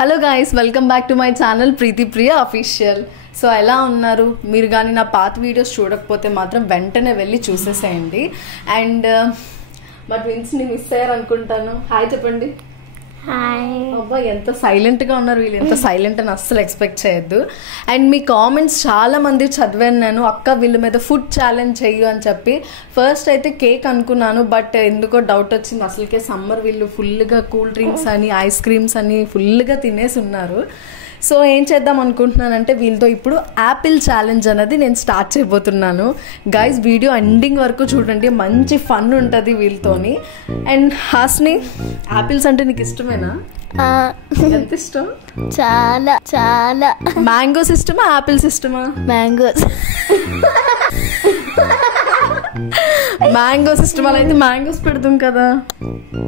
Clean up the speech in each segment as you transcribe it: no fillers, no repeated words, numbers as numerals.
Hello guys, welcome back to my channel Preethi Priya official. So ఎలా ఉన్నారు మీరు? కానీ నా పాత వీడియోస్ చూడకపోతే మాత్రం వెంటనే వెళ్ళి చూసేసేయండి. అండ్ మా ట్విన్స్ని మిస్ అయ్యారు అనుకుంటాను. హాయ్ చెప్పండి. హాయ్. అబ్బా ఎంత సైలెంట్గా ఉన్నారు వీళ్ళు. ఎంత సైలెంట్ అని అస్సలు ఎక్స్పెక్ట్ చేయొద్దు. అండ్ మీ కామెంట్స్ చాలా మంది చదివాను నేను, అక్క వీళ్ళ మీద ఫుడ్ ఛాలెంజ్ చెయ్యు అని చెప్పి. ఫస్ట్ అయితే కేక్ అనుకున్నాను, బట్ ఎందుకో డౌట్ వచ్చింది. అసలుకే సమ్మర్ వీళ్ళు ఫుల్గా కూల్ డ్రింక్స్ అని ఐస్ క్రీమ్స్ అని ఫుల్గా తినేసి ఉన్నారు. సో ఏం చేద్దాం అనుకుంటున్నానంటే వీళ్ళతో ఇప్పుడు యాపిల్ ఛాలెంజ్ అనేది నేను స్టార్ట్ చేయబోతున్నాను. గైస్ వీడియో ఎండింగ్ వరకు చూడండి, మంచి ఫన్ ఉంటుంది వీళ్ళతోని. అండ్ హాస్ని, యాపిల్స్ అంటే నీకు ఇష్టమేనా? ఎంత ఇష్టం? చాలా చాలా. మ్యాంగోస్ ఇష్టమా, యాపిల్స్ ఇష్టమా? మ్యాంగోస్. మ్యాంగోస్ ఇష్టమా? అయితే మ్యాంగోస్ పెడతాం కదా.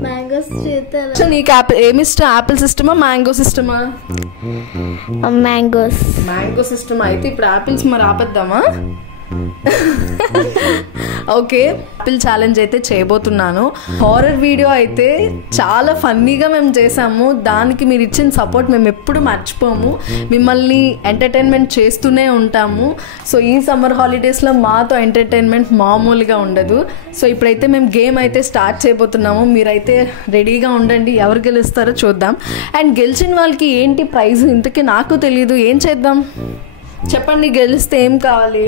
మ్యాంగోస్ చేస్తాను. సో నీకు ఏమి ఇష్టం? యాపిల్స్ ఇష్టమా, మ్యాంగోస్ ఇష్టమా? మ్యాంగోస్. మ్యాంగోస్ ఇష్టమా? అయితే ఇప్పుడు యాపిల్స్ మరి ఆపేద్దామా? ఓకే, యాపిల్ ఛాలెంజ్ అయితే చేయబోతున్నాను. హారర్ వీడియో అయితే చాలా ఫన్నీగా మేము చేసాము. దానికి మీరు ఇచ్చిన సపోర్ట్ మేము ఎప్పుడు మర్చిపోము. మిమ్మల్ని ఎంటర్టైన్మెంట్ చేస్తూనే ఉంటాము. సో ఈ సమ్మర్ హాలిడేస్లో మాతో ఎంటర్టైన్మెంట్ మామూలుగా ఉండదు. సో ఇప్పుడైతే మేము గేమ్ అయితే స్టార్ట్ చేయబోతున్నాము. మీరైతే రెడీగా ఉండండి. ఎవరు గెలుస్తారో చూద్దాం. అండ్ గెలిచిన వాళ్ళకి ఏంటి ప్రైజ్ ఇంతకీ నాకు తెలీదు. ఏం చేద్దాం చెప్పండి? గెలిస్తే ఏం కావాలి?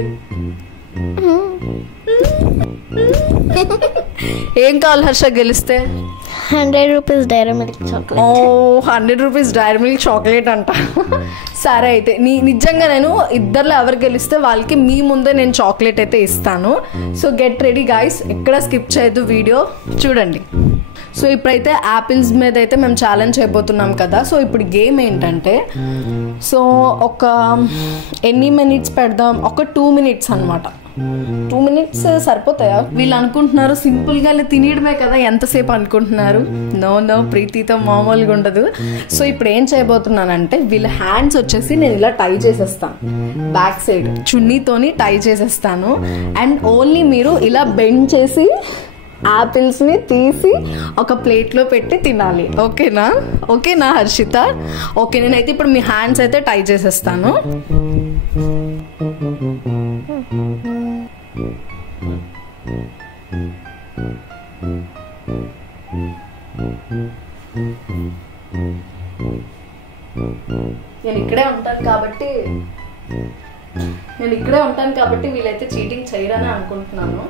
ఏం కావాలి హర్ష గెలిస్తే? 100 rupees Dairy Milk chocolate. 100 rupees Dairy Milk chocolate అంట. సరే అయితే నిజంగా నేను ఇద్దరులో ఎవరు గెలిస్తే వాళ్ళకి మీ ముందే నేను చాక్లెట్ అయితే ఇస్తాను. సో గెట్ రెడీ గైస్, ఎక్కడ స్కిప్ చేయొద్దు, వీడియో చూడండి. సో ఇప్పుడైతే యాపిల్స్ మీద అయితే మేము ఛాలెంజ్ చేయబోతున్నాం కదా. సో ఇప్పుడు గేమ్ ఏంటంటే, సో ఒక ఎన్ని మినిట్స్ పెడదాం? ఒక 2 మినిట్స్ అనమాట. 2 మినిట్స్ సరిపోతాయా? వీళ్ళు అనుకుంటున్నారు సింపుల్గా తినేయడమే కదా, ఎంతసేపు అనుకుంటున్నారు. నో ప్రీతితో మామూలుగా ఉండదు. సో ఇప్పుడు ఏం చేయబోతున్నానంటే వీళ్ళ హ్యాండ్స్ వచ్చేసి నేను ఇలా టై చేసేస్తాను, బ్యాక్ సైడ్ చున్నీతోని టై చేసేస్తాను. అండ్ ఓన్లీ మీరు ఇలా బెండ్ చేసి యాపిల్స్ని తీసి ఒక ప్లేట్లో పెట్టి తినాలి. ఓకేనా హర్షిత? ఓకే, నేనైతే ఇప్పుడు మీ హ్యాండ్స్ అయితే టై చేసేస్తాను. నేను ఇక్కడే ఉంటాను కాబట్టి వీళ్ళైతే చీటింగ్ చేయరని అనుకుంటున్నాను.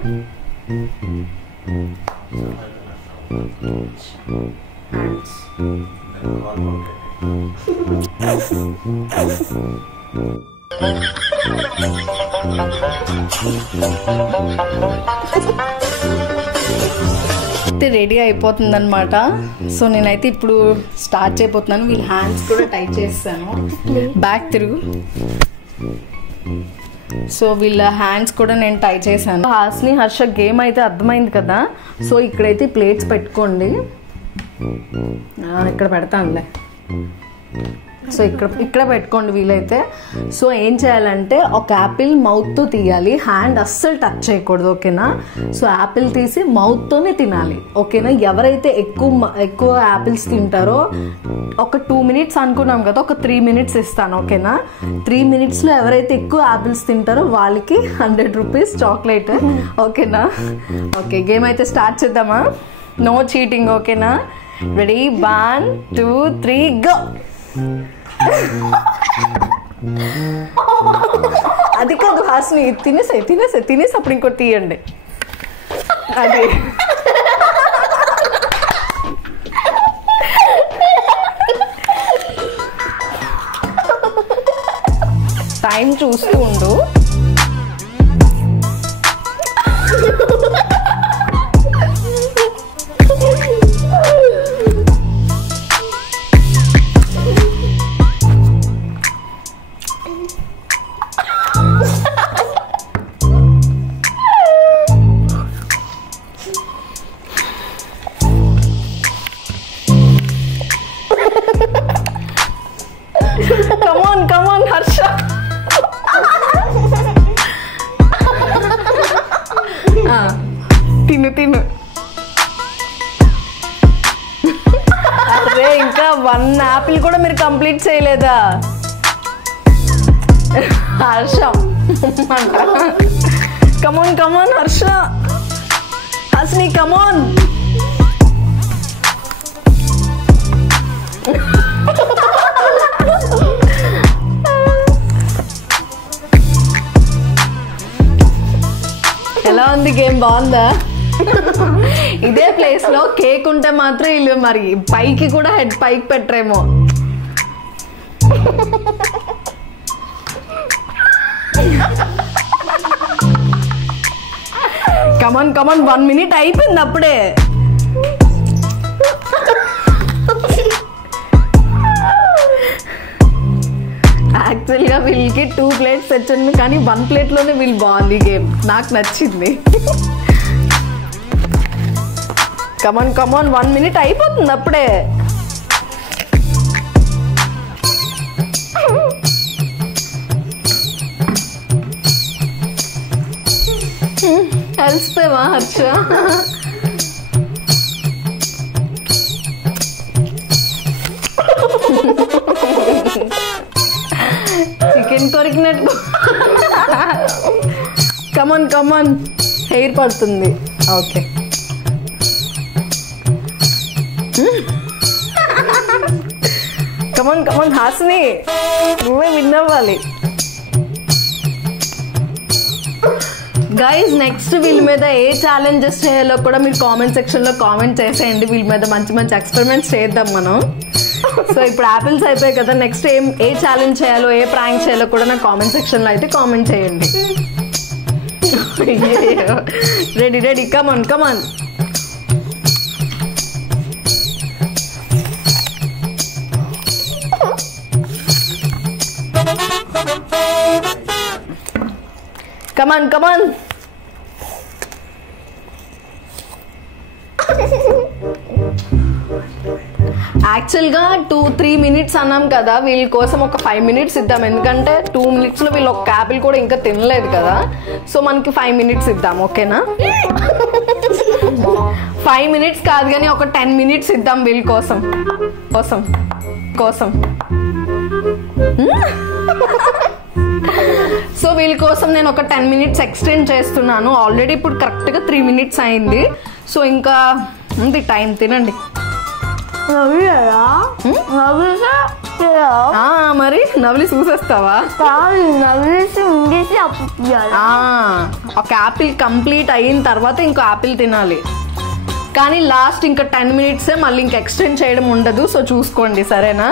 రెడీ అయిపోతుంది అనమాట. సో నేనైతే ఇప్పుడు స్టార్ట్ చేయబోతున్నాను. వీళ్ళ హ్యాండ్స్ కూడా టైట్ చేస్తాను. బ్యాక్ తిరుగు. సో వీళ్ళ హ్యాండ్స్ కూడా నేను టై చేశాను. హాస్ని, హర్ష గేమ్ అయితే అర్థమైంది కదా. సో ఇక్కడైతే ప్లేట్స్ పెట్టుకోండి. ఇక్కడ పెడతానులే. సో ఇక్కడ పెట్టుకోండి వీలైతే. సో ఏం చేయాలంటే ఒక యాపిల్ మౌత్తో తీయాలి, హ్యాండ్ అస్సలు టచ్ చేయకూడదు. ఓకేనా? సో యాపిల్ తీసి మౌత్తోనే తినాలి. ఓకేనా? ఎవరైతే ఎక్కువ యాపిల్స్ తింటారో ఒక 2 మినిట్స్ అనుకున్నాం కదా, ఒక 3 మినిట్స్ ఇస్తాను. ఓకేనా? 3 మినిట్స్లో ఎవరైతే ఎక్కువ యాపిల్స్ తింటారో వాళ్ళకి 100 రూపీస్ చాక్లెట్. ఓకేనా? ఓకే, గేమ్ అయితే స్టార్ట్ చేద్దామా? No cheating. ఓకేనా? రెడీ? 1 2 3 గో. అది కాదు హాస్ని, తినేసి అప్పుడు ఇంకోటి తీయండి. అది టైం చూస్తూ ఉండు. Come on, Harsha. తిను. అరే ఇంకా 1 యాపిల్ కూడా మీరు కంప్లీట్ చేయలేదా? హర్ష కమాన్ కమాన్ హర్ష, హస్ని కమాన్. ఎలా ఉంది గేమ్? బాగుందా? ఇదే ప్లేస్ లో కేక్ ఉంటే మాత్రం వీళ్ళు మరి పైకి కూడా హెడ్ పైకి పెట్టరేమో. కమాన్ కమాన్ 1 minute అయిపోయింది అప్పుడే. యాక్చువల్గా వీళ్ళకి 2 plates తెచ్చాను కానీ 1 plate లోనే వీళ్ళు బాగుంది గేమ్, నాకు నచ్చింది. కమాన్ కమాన్ 1 minute అయిపోతుంది అప్పుడే. అలసిపోయావా హర్ష? చికెన్ కొరికినట్టు. కమాన్ కమాన్, హెయిర్ పడుతుంది. ఓకే కమాన్ కమాన్ హాస్ని, నువ్వే విన్ అవ్వాలి. గైజ్ నెక్స్ట్ వీళ్ళ మీద ఏ ఛాలెంజెస్ చేయాలో కూడా మీరు కామెంట్ సెక్షన్ లో కామెంట్ చేసేయండి. వీళ్ళ మీద మంచి మంచి ఎక్స్పెరిమెంట్స్ చేద్దాం మనం. సో ఇప్పుడు యాపిల్స్ అయిపోయాయి కదా, నెక్స్ట్ ఏ ఛాలెంజ్ చేయాలో ఏ ప్రాంక్ చేయాలో కూడా నా కామెంట్ సెక్షన్ లో అయితే కామెంట్ చేయండి. రెడీ రెడీ, కమాన్ కమాన్. కమాన్ కమాన్. యాక్చువల్గా 2-3 minutes అన్నాం కదా, వీళ్ళ కోసం ఒక 5 minutes ఇద్దాం. ఎందుకంటే 2 minutes లో వీళ్ళు ఒక యాపిల్ కూడా ఇంకా తినలేదు కదా, సో మనకి 5 minutes ఇద్దాం. ఓకేనా? 5 minutes కాదు కానీ ఒక 10 minutes ఇద్దాం వీళ్ళ కోసం కోసం కోసం. సో వీళ్ళ కోసం నేను ఒక 10 minutes ఎక్స్టెండ్ చేస్తున్నాను. ఆల్రెడీ ఇప్పుడు కరెక్ట్గా 3 minutes అయింది. సో ఇంకా ఉంది టైం, తినండి. మరి నవ్వులి చూసేస్తావా? ఒక యాపిల్ కంప్లీట్ అయిన తర్వాత ఇంకో యాపిల్ తినాలి, కానీ లాస్ట్ ఇంకా 10 minutes మళ్ళీ ఇంకా ఎక్స్టెండ్ చేయడం ఉండదు. సో చూసుకోండి, సరేనా?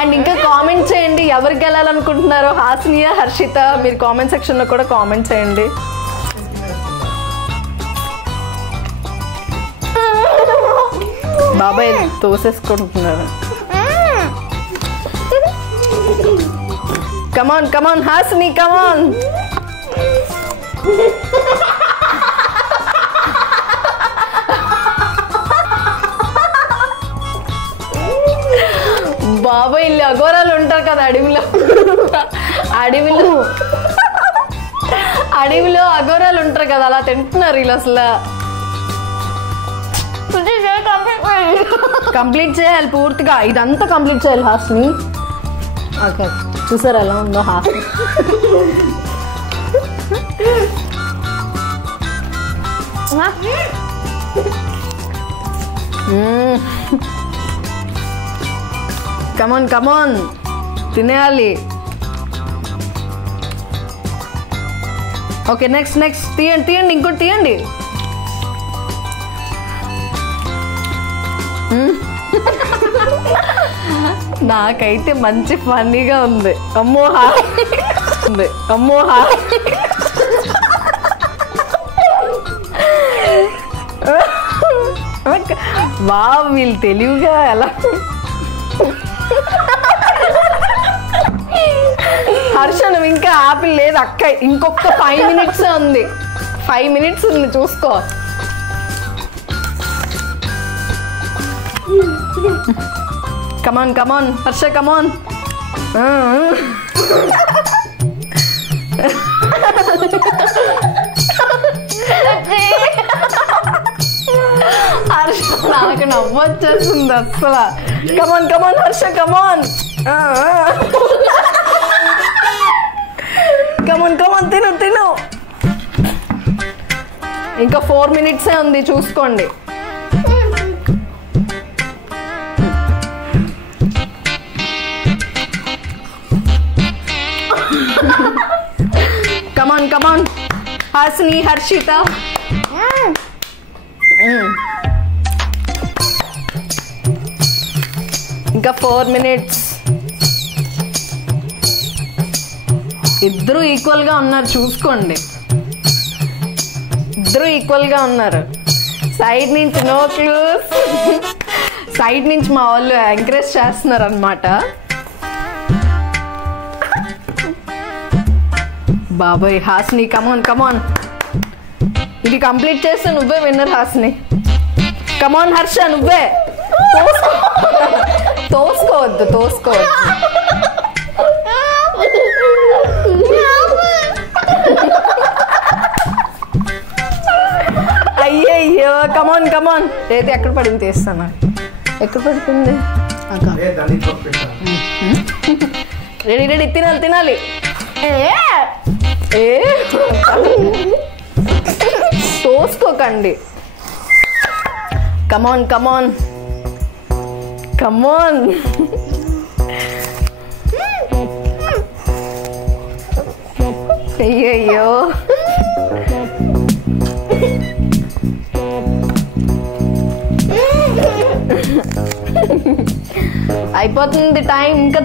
అండ్ ఇంకా కామెంట్ చేయండి ఎవరికి వెళ్ళాలనుకుంటున్నారో, హాస్నియా హర్షిత, మీరు కామెంట్ సెక్షన్ లో కూడా కామెంట్ చేయండి. బాబాయ్ తోసేసుకుంటున్నారు. కమాన్ కమాన్ హాస్ని, కమాన్. బాబాయ్ ఇల్లు అఘోరాలు ఉంటారు కదా అడవిలో, అడవిలో అడవిలో అఘోరాలు ఉంటారు కదా, అలా తింటున్నారు వీళ్ళు. అసలు కంప్లీట్ చేయాలి పూర్తిగా, ఇదంతా కంప్లీట్ చేయాలి హాస్ని. ఓకే చూసారు ఎలా ఉందో హాస్ని. కమాన్ కమాన్ తినేయాలి. ఓకే నెక్స్ట్ నెక్స్ట్ తీయండి తీయండి, ఇంకోటి తీయండి. నాకైతే మంచి ఫన్నీగా ఉంది. అమ్మో ఉంది, అమ్మో వా వీళ్ళు తెలివిగా ఎలా. హర్ష నువ్వు ఇంకా ఆపిల్ లేదు అక్క, ఇంకొక 5 minutes ఉంది, 5 minutes ఉంది చూసుకో. కమాన్ కమాన్ హర్ష కమాన్. నాకు నవ్వు వచ్చేస్తుంది అసలు. కమాన్ కమాన్ హర్ష కమాన్ కమాన్ కమాన్ తిను తిను. ఇంకా 4 minutes ఉంది, చూసుకోండి. కమాన్ కమాన్ హాసిని హర్షిత. ఇంకా 4 minutes. ఇద్దరు ఈక్వల్ గా ఉన్నారు, చూసుకోండి. ఇద్దరు ఈక్వల్ గా ఉన్నారు. సైడ్ నుంచి నో క్లూస్. సైడ్ నుంచి మా వాళ్ళు ఎంకరేజ్ చేస్తున్నారు అన్నమాట. బాబాయ్ హాసిని కమాన్ కమాన్. ఇది కంప్లీట్ చేస్తే నువ్వే విన్నర్ హాసిని. కమాన్ హర్ష నువ్వే. తోసుకోవద్దు. అయ్యయ్యో కమాన్ కమాన్. అయితే ఎక్కడ పడింది తీస్తాను. ఎక్కడ పడుతుంది? రెడీ తినాలి. తోసుకోకండి. కమాన్ కమాన్ కమాన్. అయ్యయ్యో అయిపోతుంది టైం ఇంకా.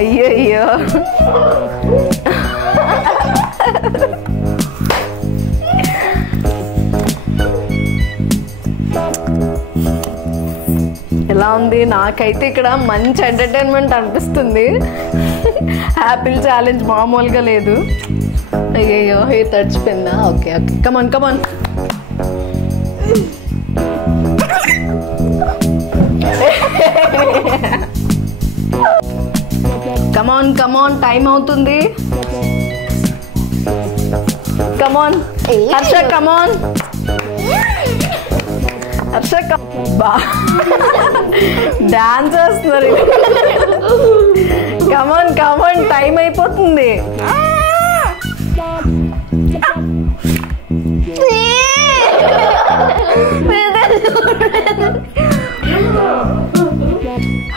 అయ్యయ్యో ఎలా ఉంది? నాకైతే ఇక్కడ మంచి ఎంటర్టైన్మెంట్ అనిపిస్తుంది. యాపిల్ ఛాలెంజ్ మామూలుగా లేదు. అయ్యయ్యో హెయిర్ తడిచిపోయిందా? ఓకే కమాన్ కమాన్. కమాన్ కమాన్ టైం అవుతుంది. కమాన్ హర్ష కమాన్. హర్ష డాన్స్ చేస్తున్నారు. కమాన్ కమాన్ టైం అయిపోతుంది.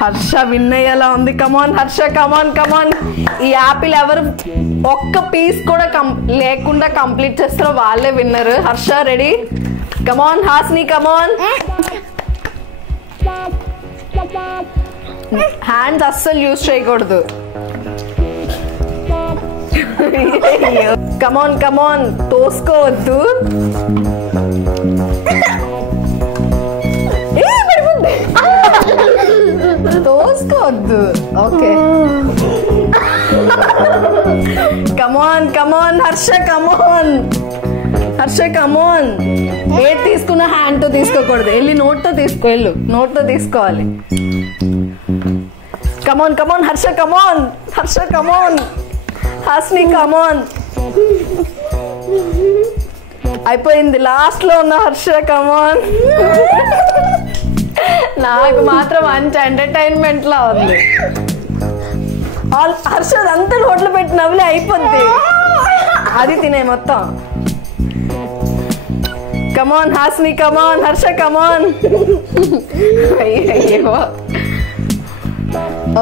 హర్ష విన్ అయ్యేలా ఉంది. కమాన్ హర్ష కమాన్ కమాన్. ఈ యాపిల్ ఎవరు ఒక్క పీస్ కూడా లేకుండా కంప్లీట్ చేస్తారో వాళ్ళే విన్నర్. హర్ష రెడీ? కమాన్ హాసిని కమాన్. హ్యాండ్స్ అస్సలు యూజ్ చేయకూడదు. కమాన్ కమాన్ తోసుకోవద్దు. తోసుకోవద్దు. ఓకే కమాన్ కమాన్ హర్ష కమాన్. హర్ష కమాన్. ఏది తీసుకున్న హ్యాండ్ తో తీసుకోకూడదు. వెళ్ళి నోట్ తో తీసుకోవాలి. కమాన్ కమాన్ హర్ష కమాన్. హర్ష కమాన్. హాసిని కమాన్. అయిపోయింది. లాస్ట్ లో ఉన్న హర్ష కమాన్. నాకు మాత్రం మంచి ఎంటర్టైన్మెంట్ లా ఉంది. హర్ష అంతా నోట్లో పెట్టి నవ్వులే అయిపోద్ది. అది తినే మొత్తం. కమాన్ హాసిని కమాన్. హర్ష కమాన్. అయ్యో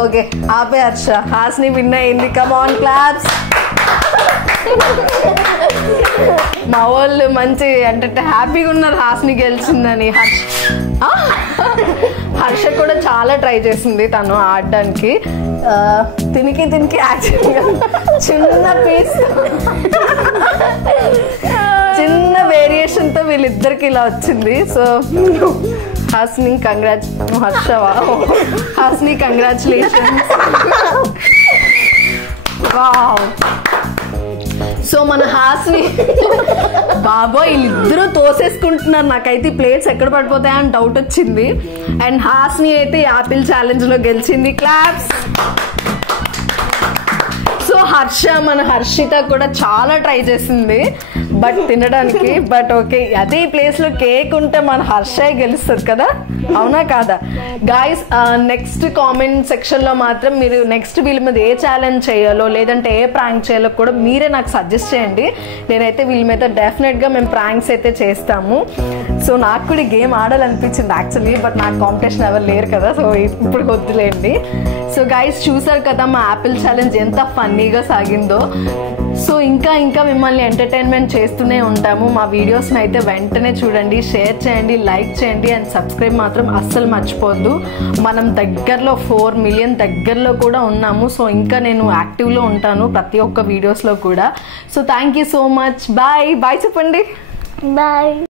ఓకే ఆపే హర్ష. హాసిని విన్ అయింది. కమాన్ క్లాప్స్. మా వాళ్ళు మంచి అంటే హ్యాపీగా ఉన్నారు హాసిని గెలిచిందని. హర్ష కూడా చాలా ట్రై చేసింది తను ఆడడానికి. తినికి యాక్చువల్గా చిన్న పీస్ చిన్న వేరియేషన్ తో వీళ్ళిద్దరికి ఇలా వచ్చింది. So Hasini Hasini congratulations. Wow. So మన హాసిని బాబోయ్ వీళ్ళిద్దరూ తోసేసుకుంటున్నారు. నాకైతే ప్లేట్స్ ఎక్కడ పడిపోతాయని డౌట్ వచ్చింది. అండ్ హాసిని అయితే యాపిల్ ఛాలెంజ్ లో గెలిచింది. క్లాప్స్. సో మన హర్షిత కూడా చాలా ట్రై చేసింది. బట్ తినడానికి. బట్ ఓకే, అదే ప్లేస్ లో కేక్ ఉంటే మన హర్షయ్ గెలుస్తుంది కదా, అవునా కాదా గాయస్? నెక్స్ట్ కామెంట్ సెక్షన్ లో మాత్రం మీరు నెక్స్ట్ వీళ్ళ మీద ఏ ఛాలెంజ్ చేయాలో లేదంటే ఏ ప్రాంక్ చేయాలో కూడా మీరే నాకు సజెస్ట్ చేయండి. నేనైతే వీళ్ళ మీద డెఫినెట్ గా మేము ప్రాంక్స్ అయితే చేస్తాము. సో నాకు కూడా గేమ్ ఆడాలనిపించింది యాక్చువల్లీ, బట్ నాకు కాంపిటీషన్ ఎవరు లేరు కదా, సో ఇప్పుడు వద్దులేండి. సో గైస్ చూసారు కదా మా యాపిల్ ఛాలెంజ్ ఎంత ఫన్నీగా సాగిందో. సో ఇంకా మిమ్మల్ని ఎంటర్టైన్మెంట్ చేస్తూనే ఉంటాము. మా వీడియోస్ని అయితే వెంటనే చూడండి, షేర్ చేయండి, లైక్ చేయండి అండ్ సబ్స్క్రైబ్ మాత్రం అస్సలు మర్చిపోద్దు. మనం దగ్గరలో 4 మిలియన్ దగ్గరలో కూడా ఉన్నాము. సో ఇంకా నేను యాక్టివ్లో ఉంటాను ప్రతి ఒక్క వీడియోస్లో కూడా. So thank you so much. Bye చెప్పండి. బాయ్.